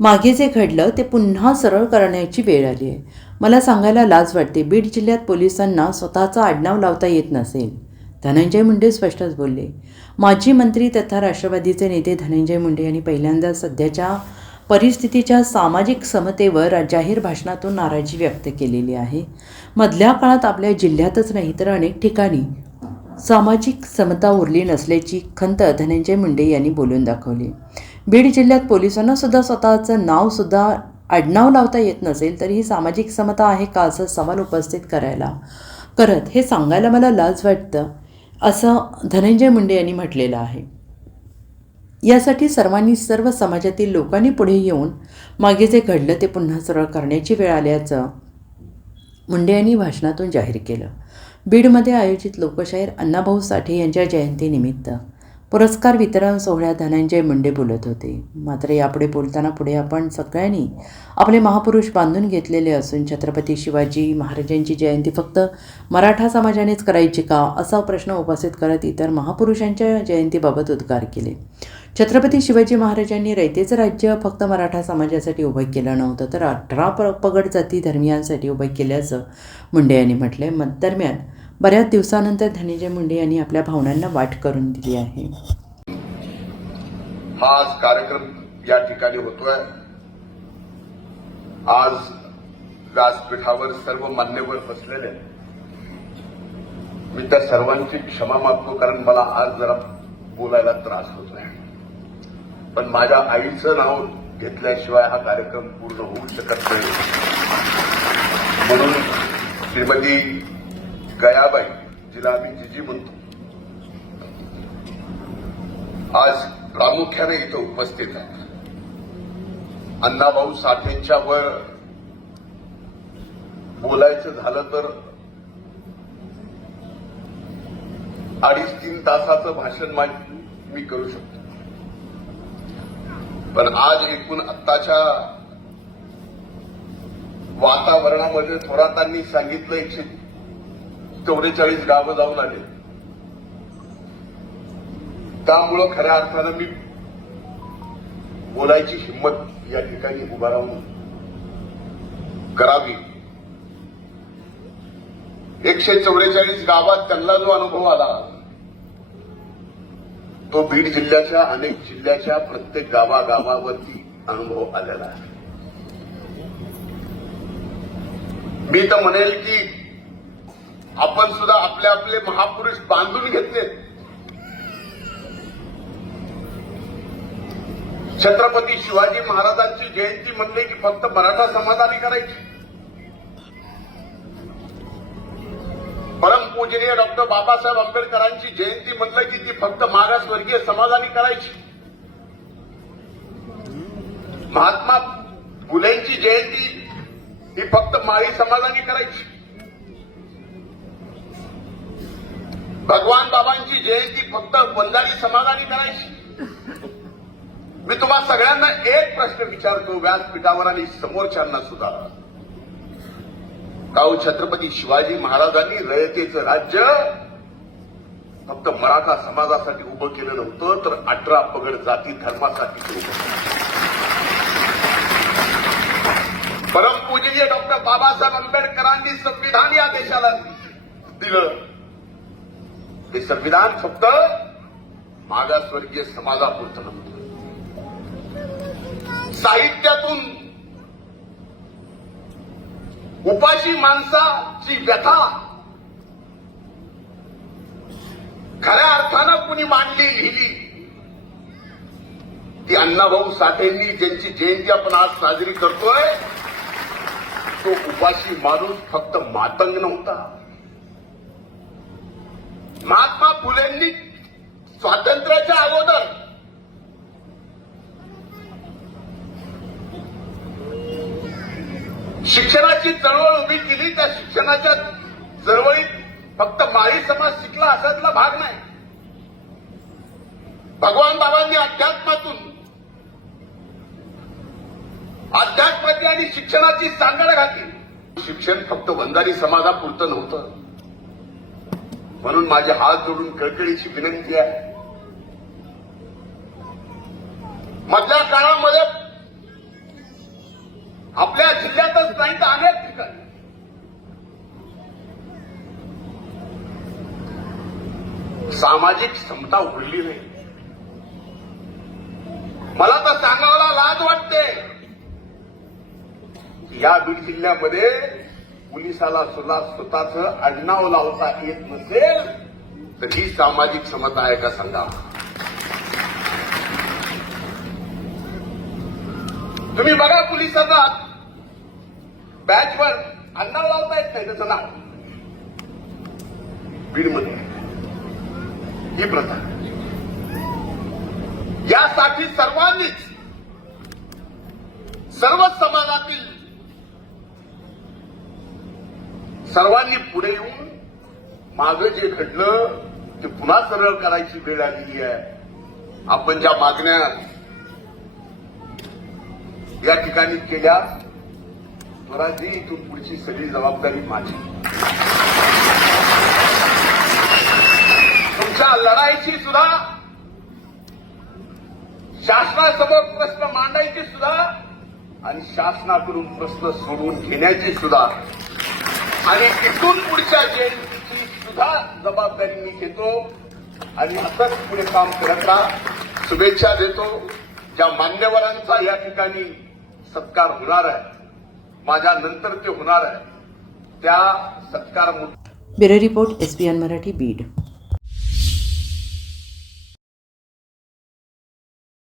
मागे जे घडलं ते पुन्हा सरळ करण्याची वेळ आली आहे. मला सांगायला लाज वाटते बीड जिल्ह्यात पोलिसांना स्वतःचं आडनाव लावता येत नसेल. धनंजय मुंडे स्पष्टच बोलले. माजी मंत्री तथा राष्ट्रवादीचे नेते धनंजय मुंडे यांनी पहिल्यांदा सध्याच्या परिस्थितीच्या सामाजिक समतेवर जाहीर भाषणातून नाराजी व्यक्त केलेली आहे. मधल्या काळात आपल्या जिल्ह्यातच नाही तर अनेक ठिकाणी सामाजिक समता उरली नसल्याची खंत धनंजय मुंडे यांनी बोलून दाखवली. बीड जिल्ह्यात पोलिसांना सुद्धा स्वतःचं नाव सुद्धा आडनाव लावता येत नसेल तर ही सामाजिक समता आहे का असं सवाल उपस्थित करायला? करत हे सांगायला मला लाज वाटतं असं धनंजय मुंडे यांनी म्हटलेलं आहे. यासाठी सर्वांनी सर्व समाजातील लोकांनी पुढे येऊन मागे जे घडलं ते पुन्हा सरळ करण्याची वेळ आल्याचं मुंडे यांनी भाषणातून जाहीर केलं. बीडमध्ये आयोजित लोकशाहीर अण्णाभाऊ साठे यांच्या जयंतीनिमित्त पुरस्कार वितरण सोहळ्यात धनंजय मुंडे बोलत होते. मात्र यापुढे बोलताना पुढे आपण सगळ्यांनी आपले महापुरुष बांधून घेतलेले असून छत्रपती शिवाजी महाराजांची जयंती फक्त मराठा समाजानेच करायची का असा प्रश्न उपस्थित करत इतर महापुरुषांच्या जयंतीबाबत उद्गार केले. छत्रपती शिवाजी महाराजांनी रयतेचं राज्य फक्त मराठा समाजासाठी उभं केलं नव्हतं तर अठरा प पगड जाती धर्मियांसाठी उभं केल्याचं मुंडे यांनी म्हटलं आहे दरम्यान बऱ्याच दिवसानंतर धनंजय मुंडे यांनी आपल्या भावनांना वाट करून दिली आहे. हा आज कार्यक्रम या ठिकाणी होतोय. आज व्यासपीठावर सर्व मान्यवर बसलेले मी त्या सर्वांची क्षमा मागतो कारण मला आज जरा बोलायला त्रास होत आहे पण माझ्या आईचं नाव घेतल्याशिवाय हा कार्यक्रम पूर्ण होऊ शकत नाही. म्हणून श्रीमती गयाबाई जिला आम्ही जिजी म्हणतो. आज प्रामुख्याने इथं उपस्थित आहे अण्णाभाऊ साठेंच्या वर बोलायचं झालं तर अडीच तीन तासाचं भाषण मी करू शकतो. पण आज एकूण आत्ताच्या वातावरणामध्ये थोरातांनी सांगितलं एकशे चौवेचाळीस गावं जाऊन आले. त्यामुळं खऱ्या अर्थानं मी बोलायची हिंमत या ठिकाणी उभा राहून करावी. एकशे चौवेचाळीस गावात त्यांना जो अनुभव आला तो बीड जिल्ह्याच्या अनेक जिल्ह्याच्या प्रत्येक गावागावावरती अनुभव आलेला आहे. मी तर म्हणेल की आपण सुद्धा आपले आपले महापुरुष बांधून घेतले. छत्रपती शिवाजी महाराजांची जयंती म्हणले की फक्त मराठा समाधानी करायची. परमपूजनीय डॉक्टर बाबासाहेब आंबेडकरांची जयंती म्हणलं की ती फक्त मागासवर्गीय समाधानी करायची. महात्मा फुलेंची जयंती ही फक्त माळी समाजाने करायची. भगवान बाबांची जयंती फक्त बंजारी समाजाने करायची. मी तुम्हा सगळ्यांना एक प्रश्न विचारतो व्यासपीठावर आणि समोरच्यांना सुद्धा. काऊ हो छत्रपती शिवाजी महाराजांनी रयतेचं राज्य फक्त मराठा समाजासाठी उभं केलं नव्हतं तर अठरा पगड जाती धर्मासाठी ते उभं परमपूजनीय डॉक्टर बाबासाहेब आंबेडकरांनी संविधान या देशाला दिलं. हे संविधान फक्त मागासवर्गीय समाजापुरतं नव्हतं. साहित्यातून उपाशी माणसाची व्यथा खऱ्या अर्थानं कुणी मांडली लिहिली ती अण्णाभाऊ साठेंनी ज्यांची जयंती आपण आज साजरी करतोय तो उपाशी माणूस फक्त मातंग नव्हता. महात्मा स्वातंत्र्याच्या अगोदर शिक्षणाची चळवळ उभी केली. त्या शिक्षणाच्या चळवळीत फक्त माळी समाज शिकला असातला भाग नाही. भगवान बाबांनी अध्यात्मातून अध्यात्माची आणि शिक्षणाची सांगड घातली. शिक्षण फक्त वंजारी समाजापुरतं नव्हतं. म्हणून माझे हात जोडून कळकळीची विनंती आहे. मधल्या काळामध्ये आपल्या जिल्ह्यातच नाही तर अनेक ठिकाणी. सामाजिक क्षमता उघडली नाही. मला तर सांगायला लाज वाटते. या बीड जिल्ह्यामध्ये पोलिसाला सुद्धा स्वतःच आडनाव लावता येत नसेल तर ही सामाजिक समता आहे का सांगा? तुम्ही बघा पोलिसांना. बॅचवर आडनाव लावता येत नाही त्याचं नाव. बीडमध्ये. ही प्रथा. यासाठी सर्वांनीच सर्व समाजातील सर्वांनी पुढे येऊन मागं जे घडलं ते पुन्हा सरळ करायची वेळ आलेली आहे. आपण ज्या मागण्या या ठिकाणी केल्या स्वराजी इथून पुढची सगळी जबाबदारी माझी. तुमच्या लढाईची सुद्धा शासनासमोर प्रश्न मांडायचे सुद्धा आणि शासनाकडून प्रश्न सोडवून घेण्याची सुद्धा आणि तिथून पुढच्या जयंतीची सुद्धा जबाबदारी मी घेतो आणि असंच पुढे काम करत राहा. शुभेच्छा देतो. ज्या मान्यवरांचा या ठिकाणी सत्कार होणार आहे माझ्या नंतर ते होणार आहे त्या सत्कार bureau report SPN Marathi Beed.